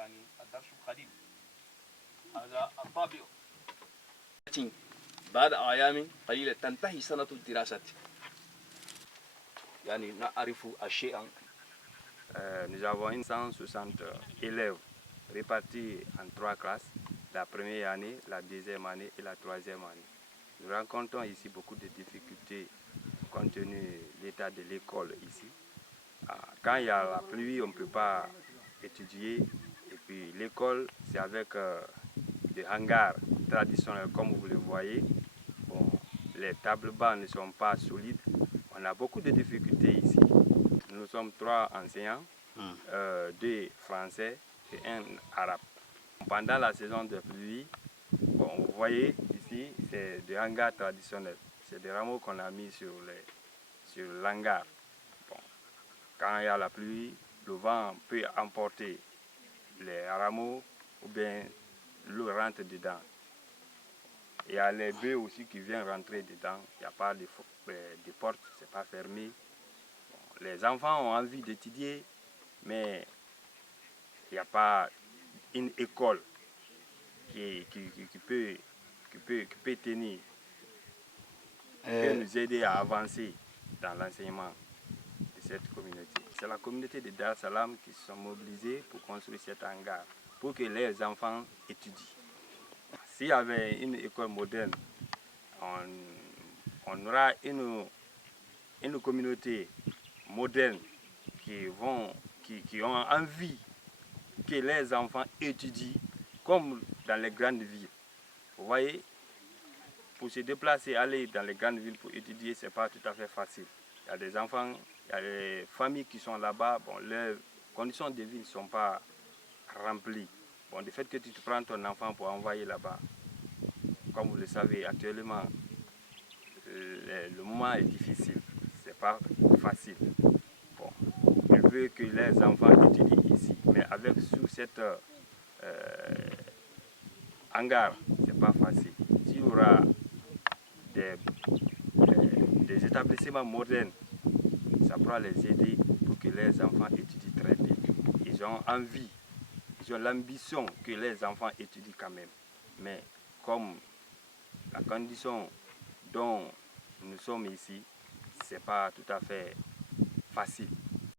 يعني الدرس القديم هذا الرابع. بعد أيام قليلة تنتهي سنة الدراسة. يعني نعرف أشياء. Nous avons 160 élèves répartis en 3 classes, la première année, la deuxième année et la troisième année. Nous rencontrons ici beaucoup de difficultés compte tenu de l'état de l'école ici. Quand il y a la pluie, on ne peut pas étudier. Et puis l'école, c'est avec des hangars traditionnels comme vous le voyez. Bon, les tables bancs ne sont pas solides. On a beaucoup de difficultés ici. Nous sommes 3 enseignants, 2 français et 1 arabe. Pendant la saison de pluie, bon, vous voyez ici, c'est des hangars traditionnels. C'est des rameaux qu'on a mis sur l'hangar. Bon, quand il y a la pluie, le vent peut emporter les rameaux ou bien l'eau rentre dedans. Il y a les bœufs aussi qui viennent rentrer dedans. Il n'y a pas de porte, c'est pas fermé. Les enfants ont envie d'étudier, mais il n'y a pas une école qui peut tenir, qui peut nous aider à avancer dans l'enseignement de cette communauté. C'est la communauté de Dar Salam qui se sont mobilisés pour construire cet hangar, pour que les enfants étudient. S'il y avait une école moderne, on aura une communauté moderne qui ont envie que les enfants étudient comme dans les grandes villes. Vous voyez, pour se déplacer, aller dans les grandes villes pour étudier, ce n'est pas tout à fait facile. Il y a des enfants, il y a des familles qui sont là-bas, bon, leurs conditions de vie ne sont pas remplies. Bon, du fait que tu te prends ton enfant pour envoyer là-bas, comme vous le savez, actuellement, le moment est difficile, c'est pas facile. Bon, je veux que les enfants étudient ici, mais avec sous cette hangar, c'est pas facile. S'il y aura des établissements modernes, ça pourra les aider pour que les enfants étudient très bien. Ils ont envie, ils ont l'ambition que les enfants étudient quand même. Mais comme la condition dont nous sommes ici, c'est pas tout à fait facile.